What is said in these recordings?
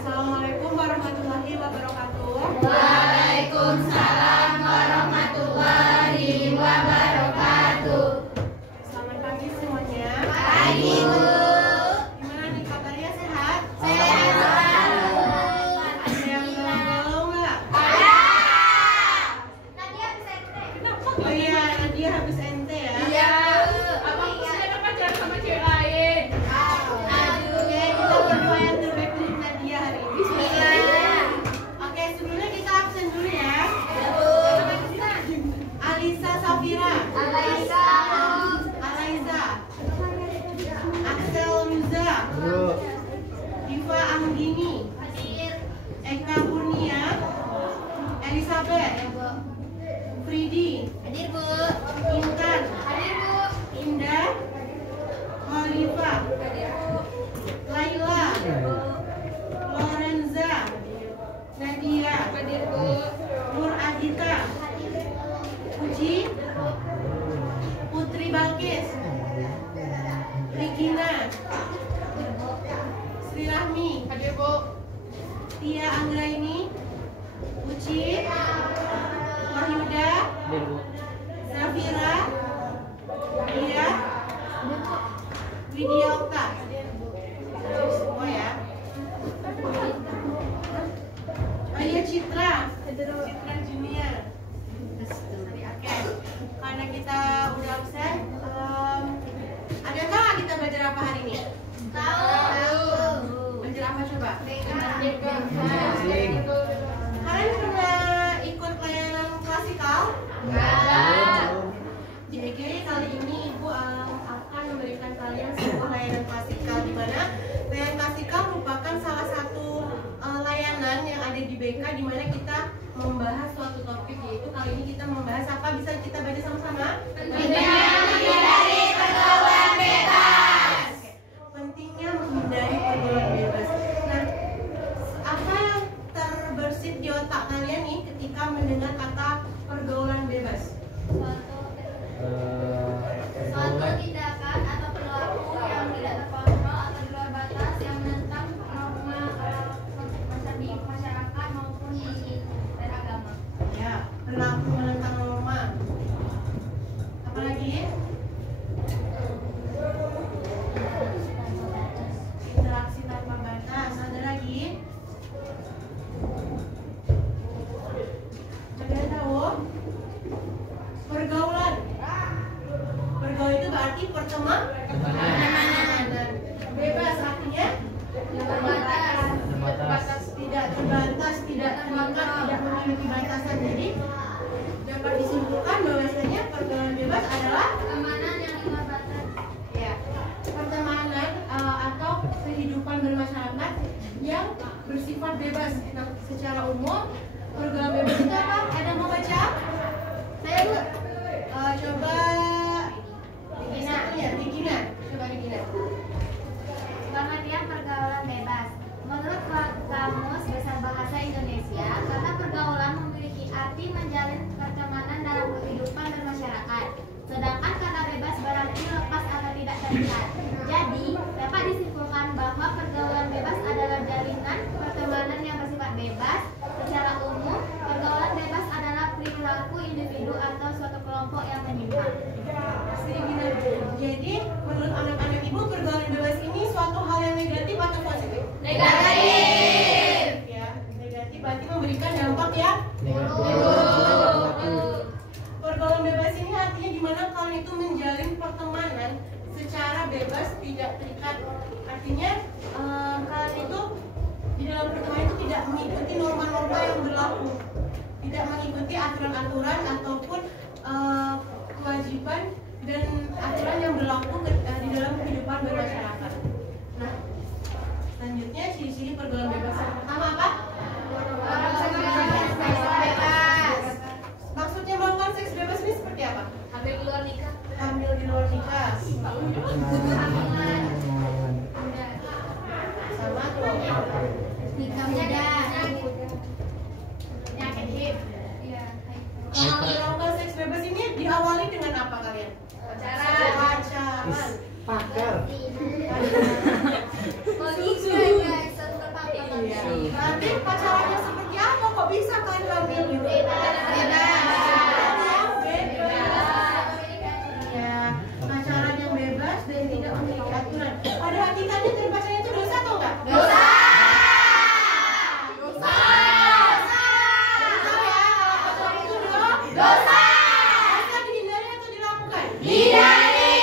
Assalamualaikum warahmatullahi wabarakatuh. Waalaikumsalam warahmatullahi wabarakatuh. Selamat pagi semuanya. Pagi, Bu. Gimana nih kabarnya, sehat? Sehat selalu. Ada yang galau nggak? Ada. Nadia habis NT. Oh iya, Nadia habis NT ya. Iya. Abang sudah pacaran sama cewek lain. Oke, kita berdoa yang terbaik untuk Nadia hari ini. Bismillah. Oke, sebelumnya kita absen dulu ya. Ya, Bu. Alisa Safira, Alaisa. Alaiza, Axel Nuza, Diva Anggini, Hadir. Eka Kurnia, Elizabeth, Ya, Bu. Fridi, Hadir, Bu. Intan, Hadir, Bu. Indah, Khalifa, Hadir, Bu. Laila, Lorenza, Nadia, Hadir, Bu. Nur Adita, Puji, Putri Balkis, Regina, Sri Rahmi, Hadir, Bu. Tia Anggraini, Uci, Wahyuda, Zafira, Dia, Widya Okta. Semua ya. Ayo Citra, Citra Junior. Oke, karena kita udah absen, ada nggak kita belajar apa hari ini? Tahu. Belajar apa coba? Hadir, Bu. Kalian pernah ikut layanan klasikal? Di EG kali ini Ibu akan memberikan kalian sebuah layanan klasikal, di mana layanan klasikal merupakan salah satu layanan yang ada di BK, di mana kita membahas suatu topik, yaitu kali ini kita membahas apa, bisa kita baca sama-sama? Menghindari pergaulan bebas. Oke. Pentingnya menghindari pergaulan bebas. Nah, apa yang terbersit di otak kalian nih ketika mendengar kata pergaulan bebas? Suatu tindakan atau perilaku yang tidak terkontrol atau di luar batas yang menentang norma di masyarakat maupun di agama. Ya, perilaku menentang norma. Apalagi? Interaksi tanpa batas. Ada lagi? Ada yang tahu? Pergaulan. Pergaulan itu berarti pertemanan. Bebas artinya Terbatas. tidak terbatas, tidak terikat, tidak memiliki batasan. Jadi dapat disimpulkan bahwasanya pergaulan bebas adalah Pertemanan yang di luar batas. ya pertemanan atau kehidupan bermasyarakat yang bersifat bebas. Nah, secara umum pergaulan bebas itu apa? Ada yang mau baca? Saya Bu. Coba Regina. Coba Regina. Pengertian pergaulan bebas. Menurut Kamus Besar Bahasa Indonesia, kata pergaulan memiliki arti menjalin pertemanan dalam kehidupan bermasyarakat. Sedangkan kata bebas berarti lepas atau tidak terikat. Jadi, dapat disimpulkan bahwa pergaulan bebas adalah jalinan pertemanan yang bersifat bebas. Secara umum, pergaulan bebas adalah perilaku individu atau suatu kelompok yang menyimpang. Regina. Jadi menurut anak-anak Ibu, pergaulan bebas ini suatu hal yang negatif atau positif? Negatif. Ya, negatif berarti memberikan dampak ya. Pergaulan bebas ini artinya dimana kalian itu menjalin pertemanan secara bebas, tidak terikat. Artinya kalian itu di dalam pertemanan itu tidak mengikuti norma-norma yang berlaku, tidak mengikuti aturan-aturan ataupun kewajiban dan aturan yang berlaku di dalam kehidupan bermasyarakat. Nah, selanjutnya ciri-ciri pergaulan bebas yang pertama apa? Bebas. Maksudnya melakukan seks bebas ini seperti apa? Hamil di luar nikah. Hamil di luar nikah. Hamilan. Sama tuh. Nikah muda. Penyakit HIV. Iya. Kalau melakukan seks bebas ini diawali dengan apa kalian? Pacaran. Pakar. Polisi guys, satu tempat. Iya. bisa kalian hamil gitu? Ya, pacaran yang bebas dan tidak memiliki aturan. Pada hakikatnya terbacanya itu dosa atau enggak? Dosa. Dosa ya, kalau pacaran itu Dosa. Dosa dihindari atau dilakukan? Hindari.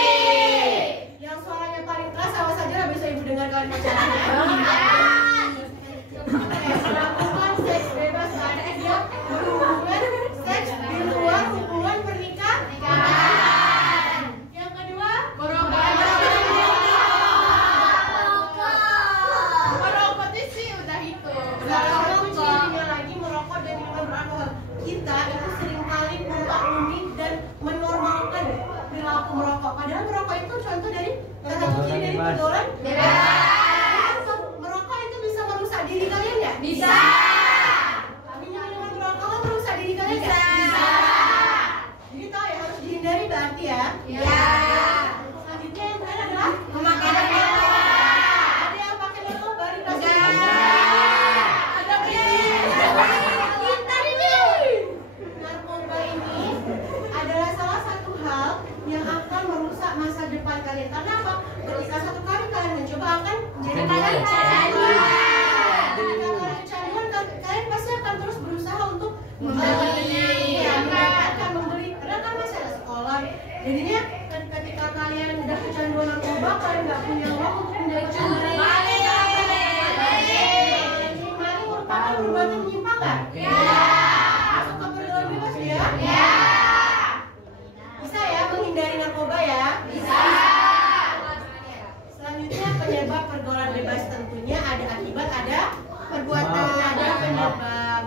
Yang suaranya paling keras awas saja lah bisa ibu dengar kalian pacaran ya. Melakukan seks bebas pada dia berhubungan seks di luar hubungan pernikahan. Yang kedua, Merokok sih udah itu. salah satu cirinya lagi merokok dan minuman beralkohol. Kita itu seringkali memaklumi dan menormalkan perilaku merokok. Padahal merokok itu contoh dari salah satu ciri dari pergaulan bebas. Merokok itu bisa merusak diri kalian ya? Bisa. Minuman beralkohol merusak diri kalian ya? Bisa. Jadi tahu ya harus dihindari berarti ya? Ya. Selanjutnya yang terakhir adalah Memakai narkoba. ada yang pakai narkoba di kelas Enggak. ini? Ada Kita ini. Narkoba ini adalah salah satu hal yang akan merusak masa depan kalian. Karena apa? Ketika satu kali kalian mencoba akan menjadi kalian kecanduan. Ketika kalian kecanduan, kalian pasti akan terus berusaha untuk Membeli. mendapatkan, membeli. Karena kan masih ada sekolah. Jadinya ketika kalian udah kecanduan narkoba, kalian nggak punya uang untuk mendapatkan Maling. Maling merupakan perbuatan menyimpang nggak? Ya. Masuk ke pergaulan bebas ya? Ya. Bisa ya menghindari narkoba ya? Bisa. Selanjutnya penyebab pergaulan bebas tentunya ada akibat, ada Perbuatan. ada penyebab.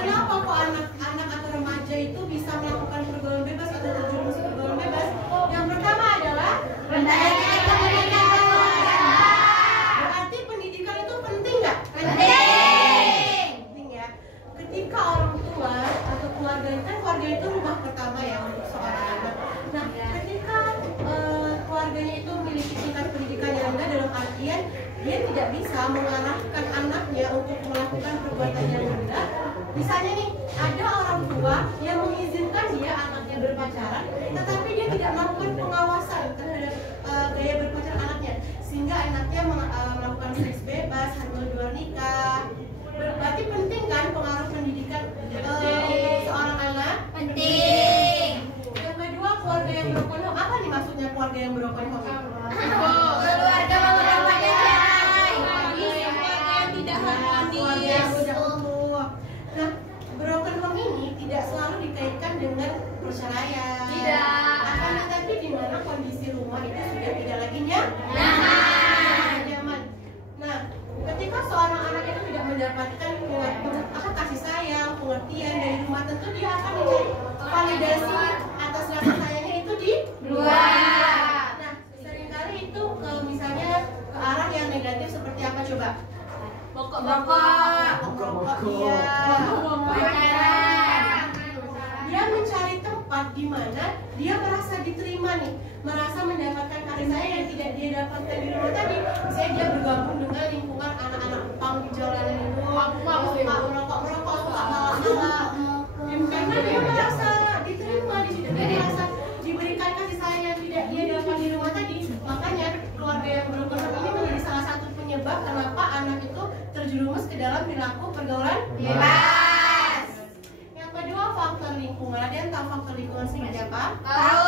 Kenapa kok anak-anak atau remaja itu bisa melakukan pergaulan bebas atau terjerumus pergaulan bebas? Yang pertama adalah Rendahnya pendidikan. berarti pendidikan itu penting nggak? Penting. Penting ya. Ketika orang tua atau keluarga kan keluarga itu rumah pertama ya untuk seorang anak. Nah, ketika keluarganya itu memiliki tingkat pendidikan yang rendah dalam artian dia tidak bisa mengarahkan anaknya untuk melakukan perbuatan yang rendah. Misalnya nih, ada orang tua yang mengizinkan dia anaknya berpacaran, tetapi dia tidak melakukan pengawasan terhadap gaya berpacaran anaknya, sehingga anaknya melakukan seks bebas, hamil di luar nikah. Berarti penting kan pengaruh pendidikan untuk seorang anak? Penting. Yang kedua, keluarga yang broken home. Apa nih maksudnya keluarga yang broken home? Keluarga mengerawat cerai. Tidak Keluarga yang udah utuh. Nah, broken home ini tidak selalu dikaitkan dengan perceraian. Tidak. Akan tetapi di mana kondisi rumah itu sudah tidak lagi nyaman. Nah, ketika seorang anak itu tidak mendapatkan kasih sayang, pengertian dari rumah, tentu dia akan mencari validasi atas rasa sayangnya itu di Luar. Nah, seringkali itu misalnya ke arah yang negatif seperti apa coba? Merokok, iya. Pacaran. Dia mencari tempat di mana dia merasa diterima nih, merasa mendapatkan kasih sayang yang tidak dia dapatkan di rumah tadi. Misalnya dia bergabung dengan lingkungan anak-anak pang di jalanan itu, suka merokok, suka malak-malak. Karena dia merasa diterima di situ, dia merasa diberikan kasih sayang yang tidak dia dapat di rumah tadi. Makanya keluarga yang broken home ini menjadi salah satu penyebab kenapa anak itu terjerumus ke dalam perilaku pergaulan Bebas. Yang kedua, faktor lingkungan. Ada yang tahu faktor lingkungan seperti apa? Tahu.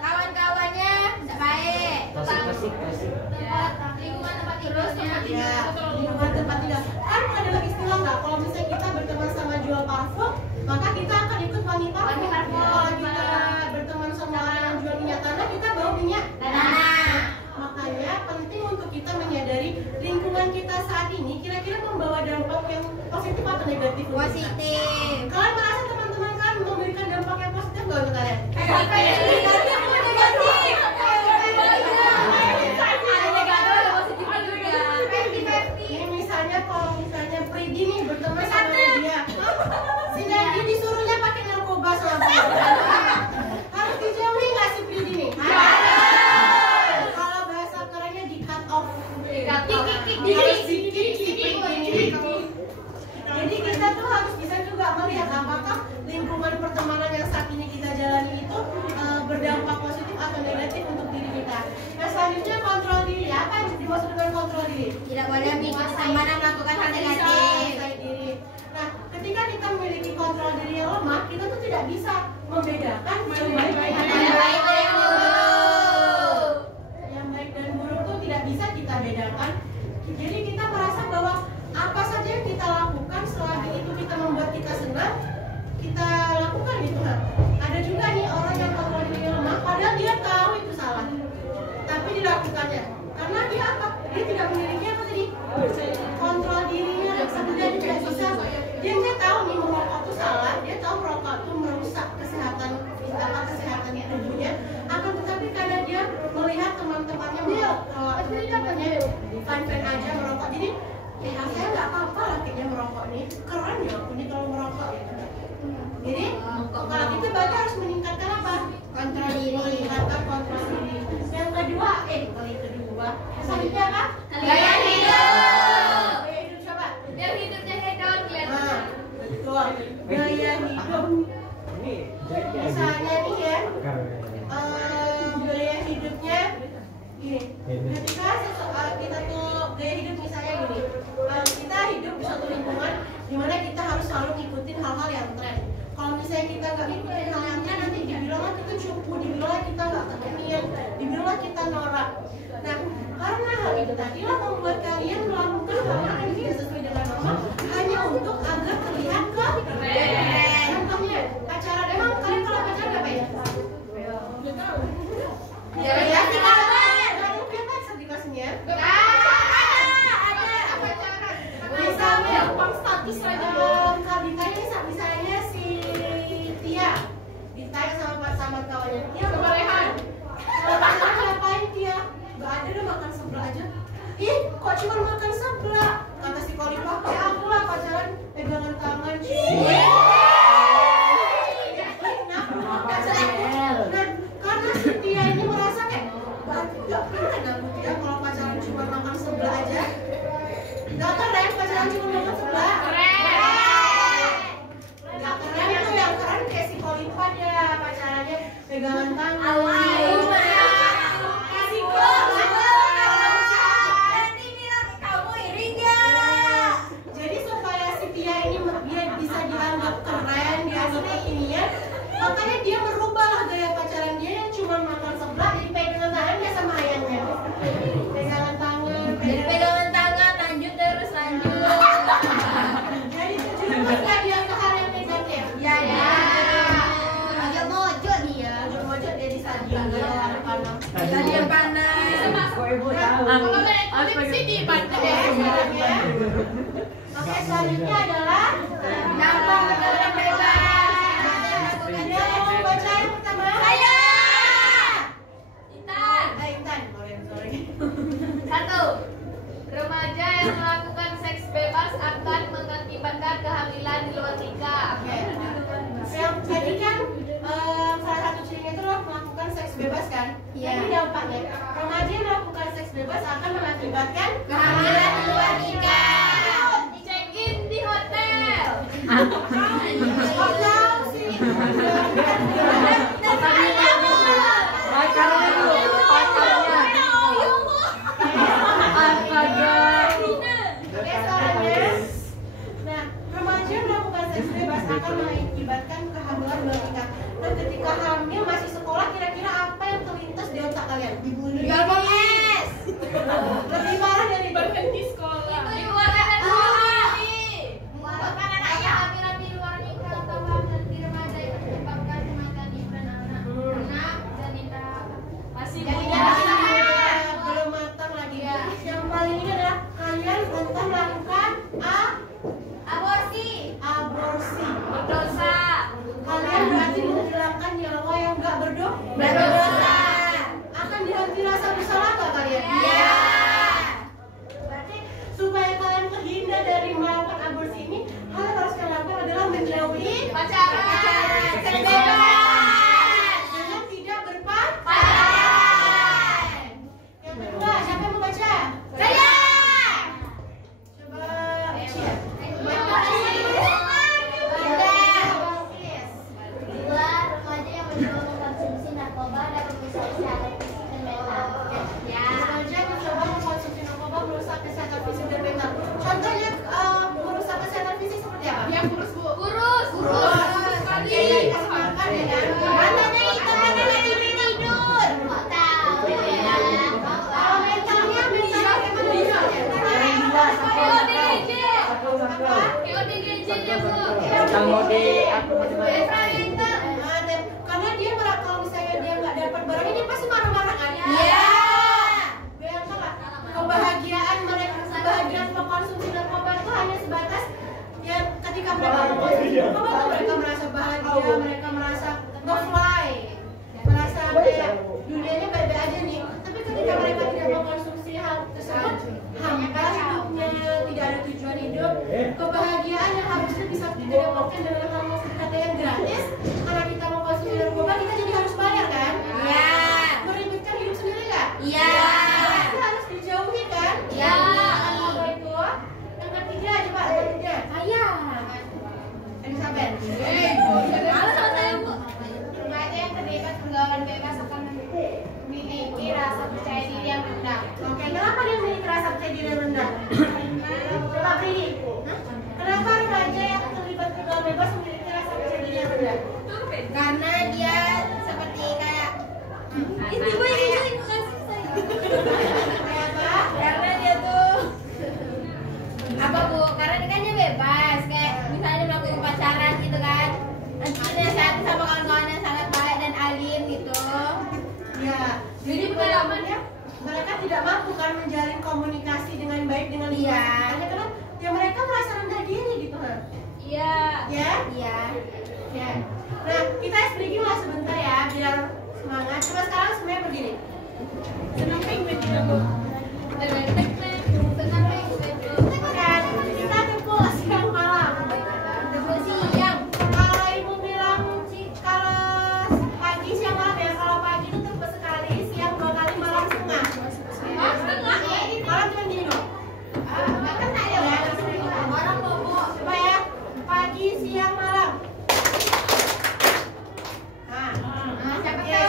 Kawan-kawannya baik. Lingkungan tempat tidurnya. Ya, lingkungan tempat tinggal. Kan ada lagi istilah nggak? Kalau misalnya kita berteman sama jual parfum, maka kita akan ikut wangi parfum. Wangi parfum. Kalau kita berteman sama orang yang jual minyak tanah, kita bau minyak Tanah. Makanya penting untuk kita menyadari lingkungan kita saat ini kira-kira membawa dampak yang positif atau negatif. Positif. Kalian merasa teman-teman kalian memberikan dampak yang positif nggak untuk kalian? Ini misalnya kalau misalnya Pridi nih berteman sama dia, si Nadi disuruhnya pakai narkoba sama dia. Harus dijauhi nggak si Pridi nih? Kalau bahasa kerennya di cut off. Tidak boleh sembarangan melakukan hal negatif. menguasai diri. Nah, ketika kita memiliki kontrol diri yang lemah, kita tuh tidak bisa membedakan yang baik dan buruk. Yang baik dan buruk tuh tidak bisa kita bedakan. Jadi kita merasa bahwa apa saja yang kita lakukan selagi itu kita membuat kita senang, kita lakukan gitu. Nah, ada juga nih orang yang kontrol diri lemah, padahal dia tahu itu salah, tapi dilakukannya. Karena dia apa? Dia tidak memiliki apa tadi? Kontrol dirinya, kemudian dia tidak bisa. Dia tahu nih merokok itu salah, dia tahu merokok itu merusak kesehatan kesehatan tubuhnya. Akan tetapi karena dia melihat teman-temannya merokok, teman-temannya fine-fine aja merokok, jadi saya nggak apa-apa lah kayaknya merokok nih, keren ya aku nih kalau merokok gitu. Jadi kalau itu berarti harus meningkatkan apa? Kontrol diri. Meningkatkan kontrol diri. Yang kedua, selanjutnya apa? Gaya hidup. Gaya hidup coba. Biar hidupnya hedon kelihatan. Nah, betul. Gaya hidup. Misalnya nih ya, gaya hidupnya gini. Ketika kita tuh gaya hidup misalnya gini, kita hidup di suatu lingkungan di mana kita harus selalu ngikutin hal-hal yang tren. Kalau misalnya kita nggak ngikutin hal yang tren, nanti dibilang kita cupu, dibilang kita nggak kekinian, dibilang kita norak. Nah, karena hal itu tadilah membuat kalian melakukan hal yang tidak sesuai dengan norma hanya untuk agar terlihat keren. Contohnya, pacaran. Emang kalian kalau pacaran ngapain? Ya, kita mungkin kan sertifikasinya. Misalnya, status aja. Kalau ditanya misalnya si Tia, ditanya sama kawannya, Tia kemarin. Pacaran ngapain Tia? Gak ada udah makan sebelah aja. Ih, kok cuma makan sebelah? Kata si Kolipah, ya aku lah pacaran pegangan tangan. Nah, karena si Tia ini merasa kayak gak keren aku Tia kalau pacaran cuma makan sebelah aja. Gak keren pacaran cuma makan sebelah. Gak keren tuh, yang keren kayak si Kolipah dia pacarannya pegangan tangan. Jadi supaya si Tia ini dia bisa dianggap keren, dianggap kekinian, makanya dia merubahlah gaya pacaran dia yang cuma makan sebelah jadi pegangan tangannya sama ayangnya. Pegangan tangan, Pegangan tangan, lanjut terus lanjut. Jadi terjerumuslah dia ke hal yang negatif. Ya. Mojo dia. Mojo dia di stadion dia anak-anak. Stadion panas. Kalau naik kulit sih di Bandung ya. Oke, selanjutnya adalah Gampang berjalan bebas. Dia mau baca yang pertama. Saya. Intan. Sorry. 1. Remaja yang melakukan seks bebas akan mengakibatkan kehamilan di luar nikah. Oke. Yang tadi kan salah satu cirinya itu adalah melakukan seks bebas kan? Iya. Jadi dampaknya remaja yang melakukan seks bebas akan mengakibatkan Kehamilan di luar nikah. Check in di hotel. Kok tahu sih? Oke, soalnya, nah, remaja yang melakukan seks bebas akan mengakibatkan kehamilan di luar nikah. Nah, ketika hamil masih sekolah, kira-kira apa yang terlintas di otak kalian? Gabung es. Lebih parah dari Berhenti sekolah. Itu Di luar Mengatakan anaknya kehamilan di luar nikah atau hamil di remaja itu menyebabkan Karena dia kalau misalnya dia nggak dapat barangnya dia pasti marah-marah kan? Iya. Bayangkanlah kebahagiaan mereka, kebahagiaan mengkonsumsi narkoba itu hanya sebatas ya ketika mereka mengkonsumsi narkoba tuh mereka merasa bahagia, mereka merasa nge-fly, merasa kayak dunianya baik-baik aja nih. Tapi ketika mereka tidak mengkonsumsi hal tersebut, hampa hidupnya, tidak ada tujuan hidup, kebahagiaan yang harusnya bisa kita dapatkan dengan hal kata yang gratis, karena kita mengkonsumsi narkoba kita jadi harus bayar kan? Iya. Meribetkan hidup sendiri nggak? Iya. Itu harus dijauhi kan? Iya. Narkoba itu. Yang ketiga coba yang ketiga. Ayah. Elizabeth. Halo sama saya, Bu. Remaja yang terlibat pergaulan bebas akan memiliki rasa percaya diri yang rendah. Oke, kenapa dia memiliki rasa percaya diri yang rendah? Coba Pridi. Kenapa remaja yang terlibat pergaulan bebas memiliki rasa percaya diri yang rendah? Karena dia seperti kayak ibu kasih saya. Kayak apa? Karena dia tuh apa, Bu? Karena dia kan dia bebas, kayak misalnya melakukan upacara gitu kan. Dia satu sama kawan-kawan yang sangat baik dan alim gitu. Ya, jadi pengalamannya mereka tidak mampu kan menjalin komunikasi dengan baik dengan lingkungan Iya. sekitarnya karena ya mereka merasa rendah diri gitu kan. Iya. Ya? Iya. Ya. Nah, kita breaking lah sebentar ya biar semangat. Coba sekarang semuanya begini. Senaping begini Bu. Kan kita tepuk siang malam. Tepuk siang. Kalau ibu bilang kalau pagi siang malam ya, kalau pagi itu tepuk sekali, siang 2 kali, malam setengah. Malam cuma gini dong. Coba ya, pagi siang malam. Nah, Cepet yes.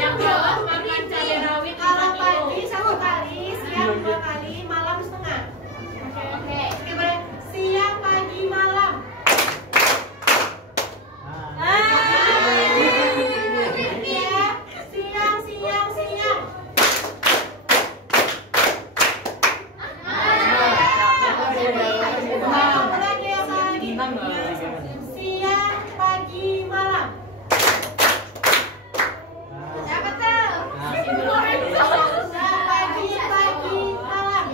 Yang bawah makan cabai rawit Kalau 5 kilo. pagi 1 kali, siang 2 kali, malam setengah. Oke. Coba ya, siang, pagi, malam. Ya, siang, siang, siang. Nah, lagi yang lagi. Siang, pagi, malam. Cepet tuh. Nah, pagi, pagi, malam.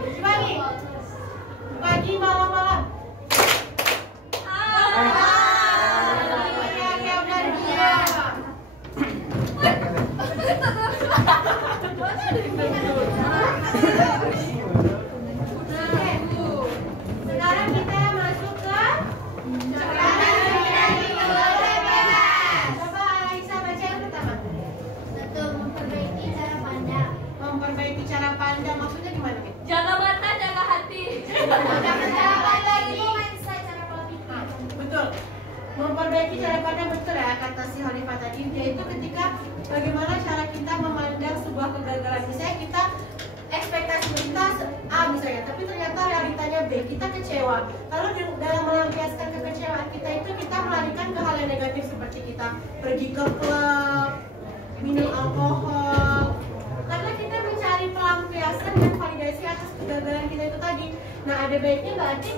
Coba nih. Pagi, malam, malam. Oke, oke, udah dua. Sekarang kita masuk ke coba Aisyah baca yang pertama. Satu, memperbaiki cara pandang. Memperbaiki cara pandang maksudnya gimana nih? Jaga mata, jaga hati. Cara pandang itu mindset, cara pola pikir. Betul. Memperbaiki cara pandang betul ya kata si Hanifah tadi, yaitu ketika bagaimana cara kita memandang sebuah kegagalan. Misalnya kita ekspektasi kita A misalnya, tapi ternyata realitanya B, kita kecewa. Lalu dalam melampiaskan kekecewaan kita itu kita melarikan ke hal yang negatif seperti kita pergi ke klub, minum alkohol. Karena kita mencari pelampiasan dan validasi atas kegagalan kita itu tadi. Nah, ada baiknya berarti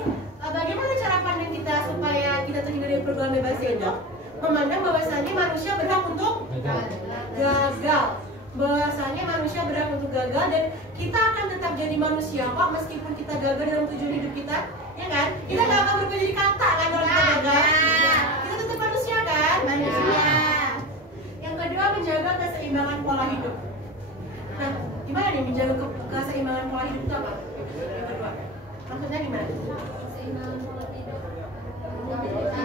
bagaimana cara pandang kita supaya kita terhindar dari pergaulan bebas itu memandang bahwasannya manusia berhak untuk gagal. Bahwasannya manusia berhak untuk gagal dan kita akan tetap jadi manusia kok meskipun kita gagal dalam tujuan hidup kita, ya kan? Kita nggak akan berubah jadi kata kan kalau kita gagal. Kita tetap manusia kan? Manusia. Yang kedua menjaga keseimbangan pola hidup. Nah, gimana nih menjaga keseimbangan pola hidup itu apa? Yang kedua, maksudnya gimana?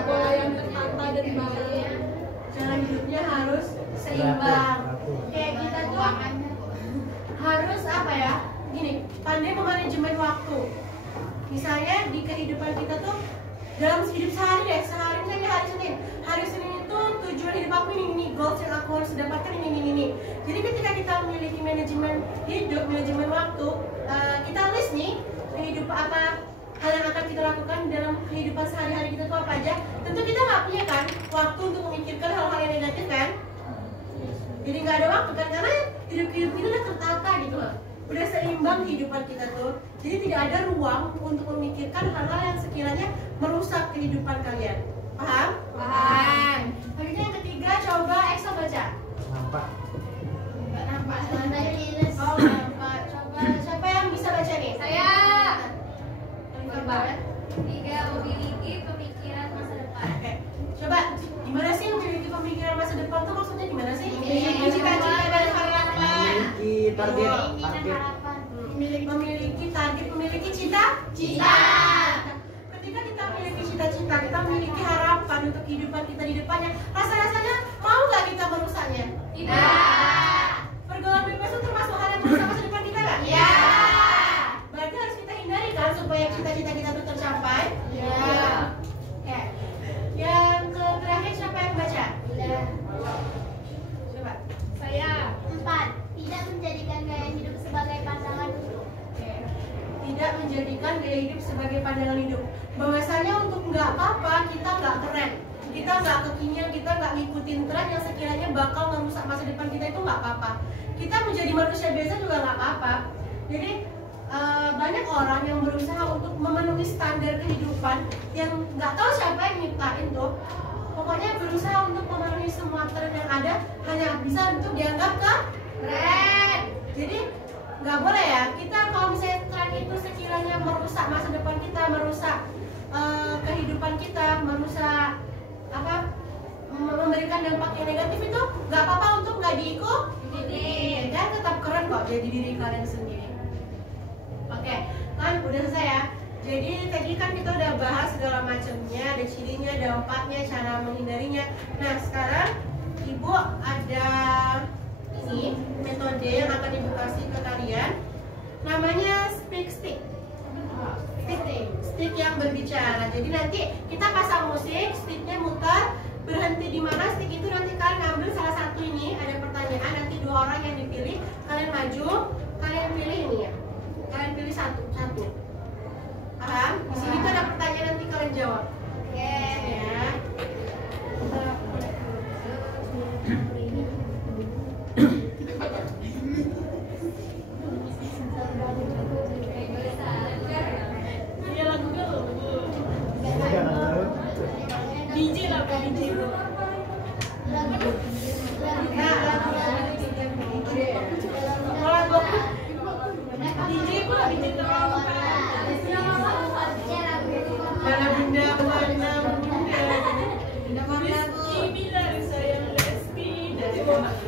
Pola yang tertata dan baik. Cara hidupnya harus seimbang. Kayak kita tuh harus apa ya? Gini, pandai memanajemen waktu. Misalnya di kehidupan kita tuh dalam hidup sehari deh, sehari misalnya hari Senin. Hari Senin itu tujuan hidup aku ini, goals yang aku harus dapatkan ini. Jadi ketika kita memiliki manajemen hidup, manajemen waktu, kita list nih kehidupan apa hal yang akan kita lakukan dalam kehidupan sehari-hari kita tuh apa aja. Tentu kita nggak punya kan waktu untuk memikirkan hal-hal yang negatif kan. Jadi nggak ada waktu kan karena hidup kita udah tertata gitu loh. udah seimbang kehidupan kita tuh. Jadi tidak ada ruang untuk memikirkan hal-hal yang sekiranya merusak kehidupan kalian. Paham? Paham. Selanjutnya yang ketiga, coba Exo baca. Nampak. Nggak nampak. Oh, nampak. Coba siapa yang bisa baca nih? Saya. Coba. 3. Memiliki pemikiran masa depan. Oke. Coba, gimana sih memiliki pemikiran masa depan tuh maksudnya gimana sih? Memiliki Cita-cita dan harapan. Memiliki target. Memiliki target, memiliki cita-cita. Ketika kita memiliki cita-cita, kita memiliki harapan untuk kehidupan kita di depannya. Rasa-rasanya mau nggak kita merusaknya? Tidak. Pergaulan bebas itu termasuk hal yang merusak masa depan kita nggak? Ya. Berarti harus kita hindari kan supaya cita-cita kita itu tercapai? Ya. Oke. Yang terakhir siapa yang baca? Coba. Saya. 4. Tidak menjadikan gaya hidup sebagai pandangan. Tidak menjadikan gaya hidup sebagai pandangan hidup. Bahwasanya untuk nggak apa-apa kita nggak keren, kita nggak kekinian, kita nggak ngikutin tren yang sekiranya bakal merusak masa depan kita, itu nggak apa-apa. Kita menjadi manusia biasa juga nggak apa-apa. Jadi banyak orang yang berusaha untuk memenuhi standar kehidupan yang nggak tahu siapa yang nyiptain tuh. Pokoknya berusaha untuk memenuhi semua tren yang ada hanya bisa untuk dianggap keren. Jadi nggak boleh ya, kita kalau misalnya tren itu sekiranya merusak masa depan kita, merusak kehidupan kita, merusak apa, memberikan dampak yang negatif, itu nggak apa-apa untuk nggak diikuti, dan tetap keren kok jadi diri kalian sendiri. Oke, kan udah selesai ya. Jadi tadi kan kita udah bahas segala macamnya, ada cirinya, dampaknya, cara menghindarinya. Nah sekarang ibu ada ini metode yang akan ibu kasih ke kalian, namanya speak stick. Stick yang berbicara. Jadi nanti kita pasang musik, sticknya mutar, berhenti di mana stick itu, nanti kalian ambil salah satu ini, ada pertanyaan, nanti 2 orang yang dipilih, kalian maju, kalian pilih ini ya, kalian pilih satu. Paham? Di sini tuh ada pertanyaan, nanti kalian jawab. Oke. Ya.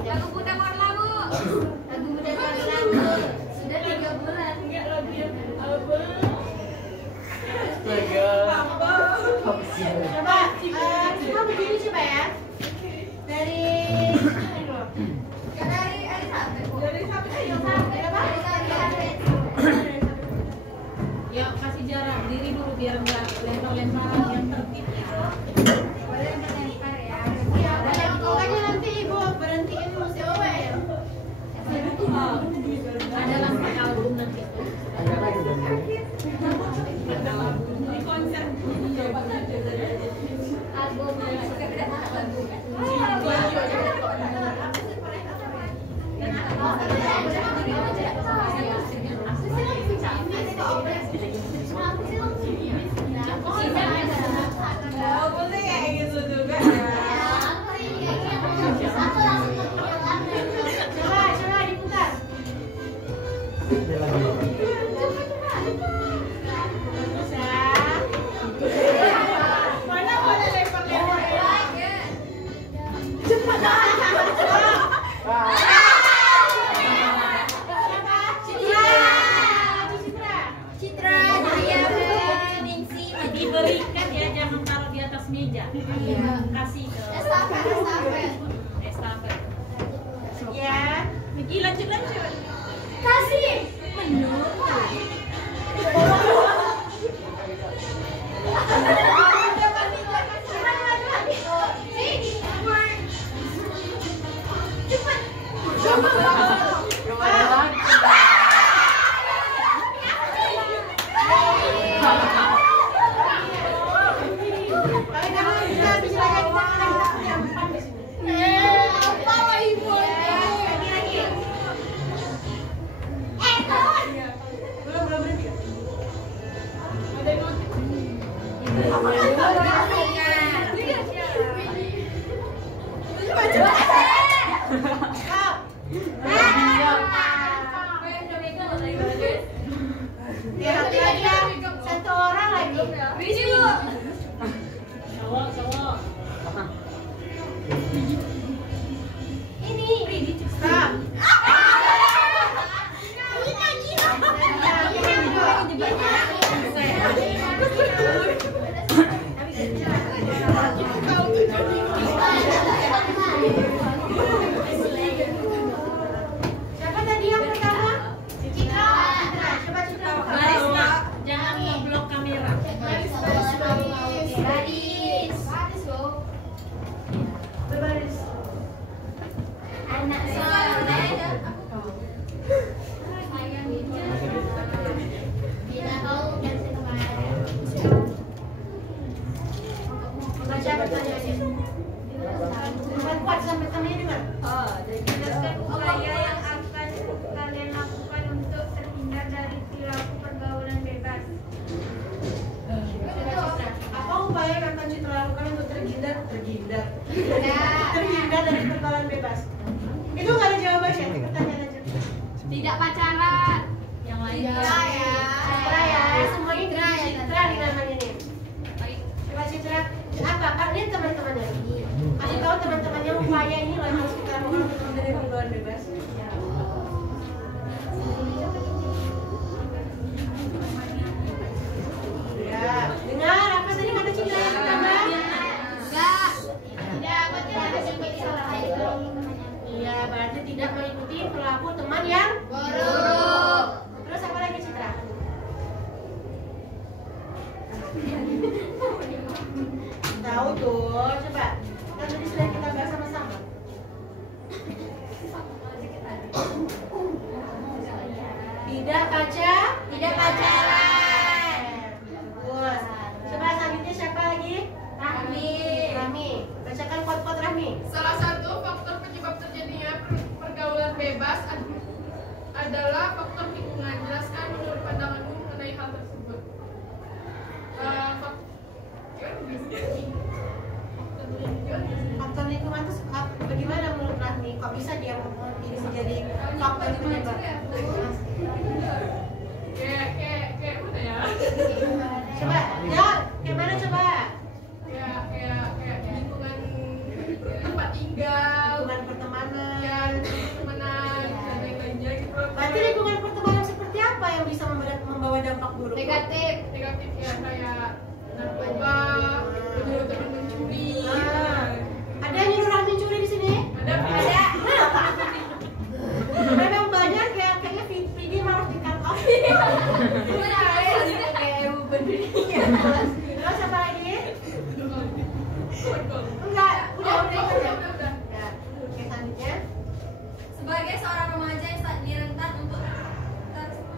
Lagu Bunda Korla, Bu. Lagu Bunda Korla. Sudah 3 bulan. Enggak lagu yang apa? Coba, semua berdiri coba ya. Dari sini dulu. Dari sampai. Dari sampai ayo. Ya kasih jarak diri dulu biar nggak lempar-lemparan yang tertib gitu. Boleh melempar ya. Ya, pokoknya nanti ibu berhentiin musik ya. Ada langsung album nanti. Di konser. Album. Oh, boleh kayak gitu juga. Coba diputar. Bisa. Mana boleh lempar-lempar. Citra, Daya, Ningsi, Diberikan ya, jangan taruh di atas meja. Kasih ke estafet. Ya. Lanjut. kasih menu. anak tidak tahu dan kemarin. Baca pertanyaannya. Bukan kuat sampai tangannya dengar. Jelaskan upaya yang akan kalian lakukan untuk terhindar dari perilaku pergaulan bebas. Apa upaya yang akan Citra lakukan untuk terhindar dari pergaulan bebas? Itu nggak ada jawabannya, pertanyaan aja. Tidak pacaran. Yang lain. Citra ya, semuanya Citra di namanya nih. Coba Citra, apa? Kalian teman-temannya. Kasih tahu teman-temannya upaya ini loh yang harus kita lakukan untuk terhindar dari pergaulan bebas. Ya, dengar apa tadi kata Citra yang pertama? Iya, berarti tidak mengikuti perilaku teman yang buruk. Terus apa lagi Citra? Tahu tuh, coba. Kan tadi sudah kita bahas sama-sama. Tidak pacaran. Bagus. Coba selanjutnya siapa lagi? Rahmi. Bacakan quote-quote Rahmi. Salah satu faktor penyebab terjadinya pergaulan bebas adalah faktor lingkungan. Jelaskan menurut pandanganmu mengenai hal tersebut. Faktor lingkungan itu bagaimana menurut Rahmi? Kok bisa dia ini menjadi faktor penyebab? Kayak mana ya? Coba, ya, kayak mana coba? Kayak lingkungan tempat tinggal, Lingkungan pertemanan. ya pertemanan dan lain-lainnya gitu. Berarti lingkungan pertemanan seperti apa yang bisa membawa dampak buruk? Negatif ya kayak narkoba, teman mencuri. Ada yang nyuruh Rahmi curi di sini? Ada. Memang banyak ya, kayaknya Vidi harus di cut off. Terus apa lagi? Enggak, udah. Ya, oke selanjutnya. Sebagai seorang remaja yang saat ini rentan untuk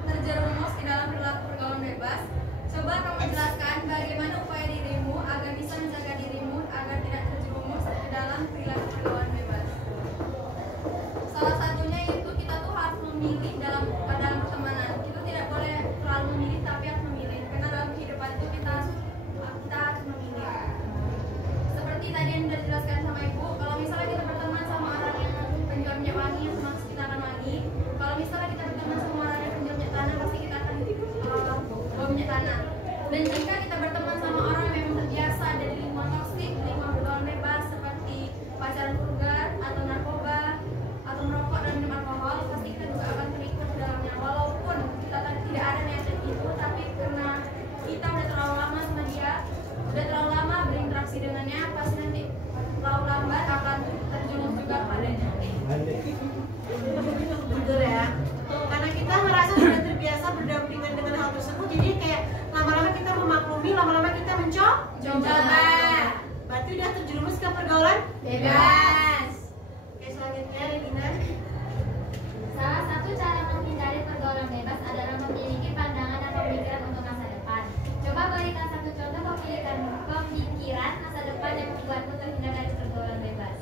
terjerumus di dalam perilaku pergaulan bebas, coba kamu jelaskan bagaimana upaya dirimu agar bisa menjaga dirimu agar tidak terjerumus di dalam perilaku pergaulan bebas. Salah satunya itu kita tuh harus memilih dalam pertemanan. Kita tidak boleh terlalu memilih tapi harus memilih karena dalam kehidupan itu kita harus memilih. Seperti tadi yang sudah dijelaskan sama ibu, kalau misalnya kita berteman sama orang yang penjual minyak wangi, otomatis kita akan wangi. Kalau misalnya kita berteman sama orang yang penjual minyak tanah, pasti kita akan bawa minyak tanah. Dan jika kita berteman sama orang yang memang terbiasa dari lingkungan toksik, lingkungan pergaulan bebas seperti pacaran vulgar atau narkoba atau merokok dan minum alkohol, pasti kita juga akan terikut di dalamnya. Walaupun kita tidak ada niat itu, tapi karena kita udah terlalu lama sama dia, udah terlalu lama berinteraksi dengannya, pasti nanti lalu lambat akan terjerumus juga padanya. Betul ya. Karena kita merasa sudah terbiasa berdampingan dengan hal tersebut, jadi kayak lama-lama kita memaklumi, lama-lama kita mencoba. Berarti udah terjerumus ke pergaulan bebas. Oke, selanjutnya Regina. Salah satu cara menghindari pergaulan bebas adalah memiliki pandangan dan pemikiran untuk masa depan. Coba berikan satu contoh pemikiran masa depan yang membuatmu terhindar dari pergaulan bebas.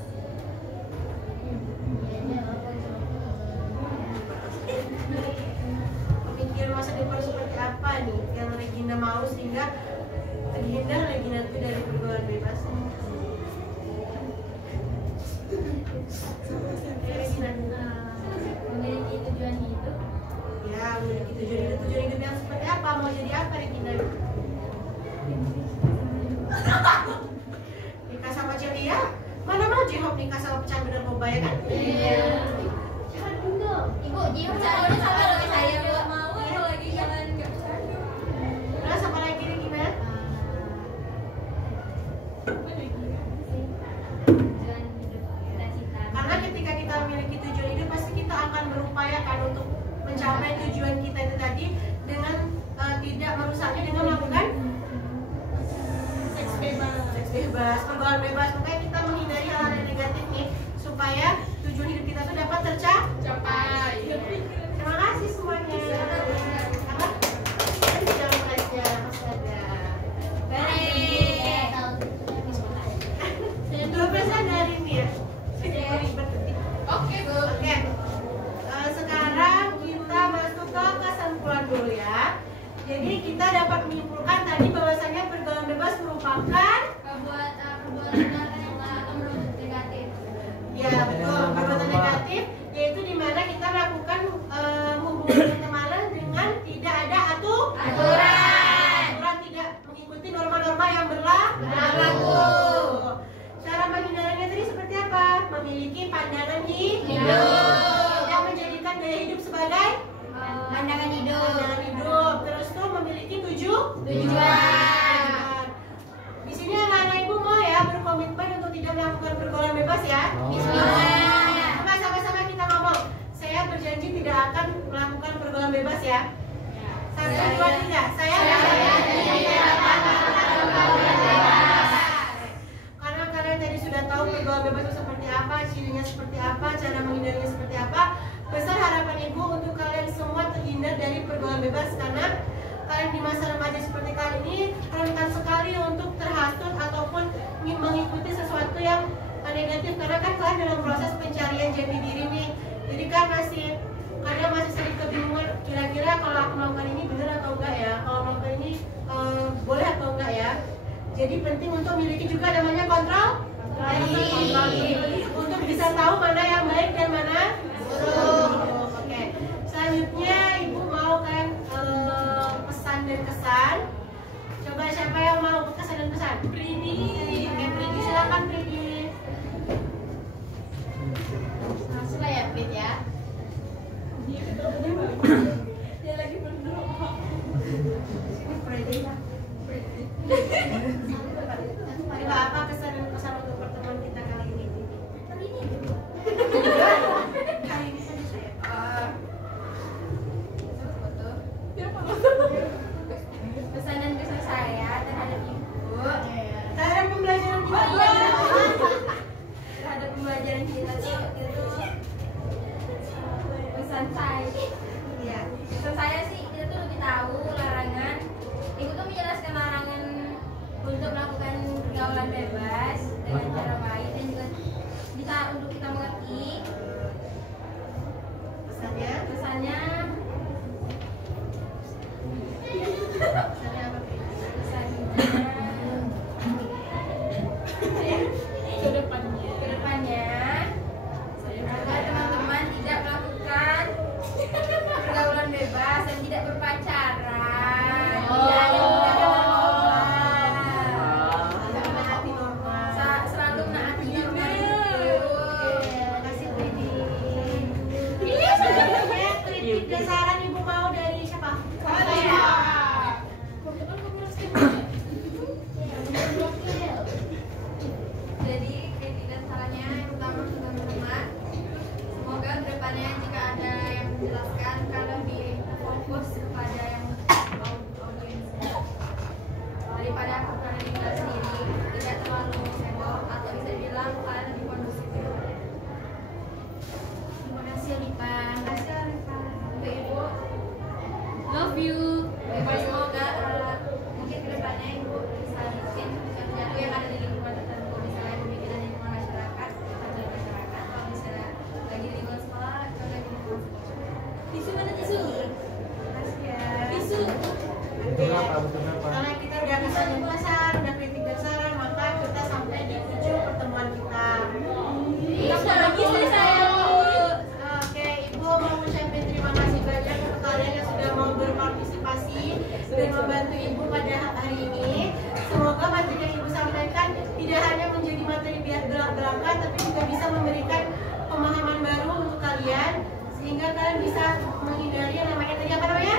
Pemikiran masa depan seperti apa nih yang Regina mau sehingga terhindar Regina itu dari pergaulan bebas? Regina. Memiliki tujuan hidup. Ya, memiliki tujuan hidup yang seperti apa? Mau jadi apa Regina? Nikah sama Celia? Mana mau Jihop nikah sama pecandu narkoba ya kan? Iya. Ibu, Jiho caranya sama loh saya. Nggak mau kalau lagi jalan nggak bercanda. Terus apa lagi Regina? Tujuan hidup cita-cita. Karena ketika kita memiliki tujuan hidup pasti kita akan berupaya kan untuk mencapai tujuan kita itu tadi dengan tidak merusaknya dengan melakukan seks bebas, pergaulan bebas. Makanya kita menghindari hal-hal yang negatif nih supaya tujuan hidup kita itu Jadi kita dapat menyimpulkan tadi bahwasanya pergaulan bebas merupakan perbuatan yang merujuk negatif. ya betul perbuatan negatif, yaitu dimana kita melakukan hubungan pertemanan dengan tidak ada aturan, tidak mengikuti norma-norma yang berlaku. Cara menghindarinya tadi seperti apa? Memiliki pandangan hidup yang menjadikan gaya hidup sebagai Pandangan hidup. Terus tuh memiliki tujuan. Di sini anak-anak ibu mau ya berkomitmen untuk tidak melakukan pergaulan bebas ya. Bismillah. Coba sama-sama kita ngomong. Saya berjanji tidak akan melakukan pergaulan bebas ya. 1, 2, 3. Saya berjanji tidak akan melakukan pergaulan bebas. Karena kalian tadi sudah tahu pergaulan bebas itu seperti apa, cirinya seperti apa, cara menghindarinya seperti apa. Besar harapan ibu untuk kalian semua terhindar dari pergaulan bebas, karena kalian di masa remaja seperti kali ini rentan sekali untuk terhasut ataupun mengikuti sesuatu yang negatif, karena kan kalian dalam proses pencarian jati diri nih. Jadi kan kadang masih sering kebingungan, kira-kira kalau aku melakukan ini benar atau enggak ya, kalau melakukan ini boleh atau enggak ya. Jadi penting untuk memiliki juga namanya kontrol diri, untuk bisa tahu mana yang baik dan mana buruk. Oke. Selanjutnya ibu mau kan pesan dan kesan. Coba siapa yang mau pesan dan kesan? Pridi. Oke, Pridi silakan Pridi. Langsung ya, Prit ya. Dia lagi berdoa. Pridi. Coba apa kesan dan kesan untuk pertemuan kita kali ini? Kali ini saja saya. Pesan dan kesan saya terhadap ibu Cara pembelajaran kita. terhadap pembelajaran kita tuh itu pesan saya. Ya. Pesan saya sih kita tuh lebih tahu larangan. Ibu tuh menjelaskan larangan untuk melakukan pergaulan bebas dengan cara baik dan juga bisa untuk kita mengerti Pesannya. pesannya Pesannya apa? kedepannya agar teman-teman tidak melakukan pergaulan bebas dan tidak berpacaran, tidak ada Menaati norma. selalu menaati norma itu. Terima kasih Pridi. Ini sebenarnya kritik dan saran ibu mau dari siapa? Jadi kritik dan sarannya yang pertama untuk teman-teman, semoga kedepannya jika ada yang menjelaskan kalian lebih fokus kepada yang audiensnya daripada kalian tinggal sendiri, tidak terlalu heboh atau bisa dibilang kalian lebih kondusif. Terima kasih Lipa. Untuk ibu, Love you. semoga mungkin kedepannya ibu bisa bikin sesuatu yang ada di lingkungan tertentu, misalnya bikin di lingkungan masyarakat, atau masyarakat, kalau misalnya lagi di lingkungan sekolah atau lagi di lingkungan sekolah. Tisu mana tisu? Makasih ya. Tisu. Karena kita udah kesan dan kesan, udah kritik dan saran, maka kita sampai di ujung pertemuan kita. Lagi saya. Oke, Ibu mau ucapin terima kasih banyak untuk kalian yang sudah mau berpartisipasi dan membantu Ibu pada hari ini. Semoga materi yang Ibu sampaikan tidak hanya menjadi materi biar belak-belakan, tapi juga bisa memberikan pemahaman baru untuk kalian, sehingga kalian bisa menghindari yang namanya tadi apa namanya?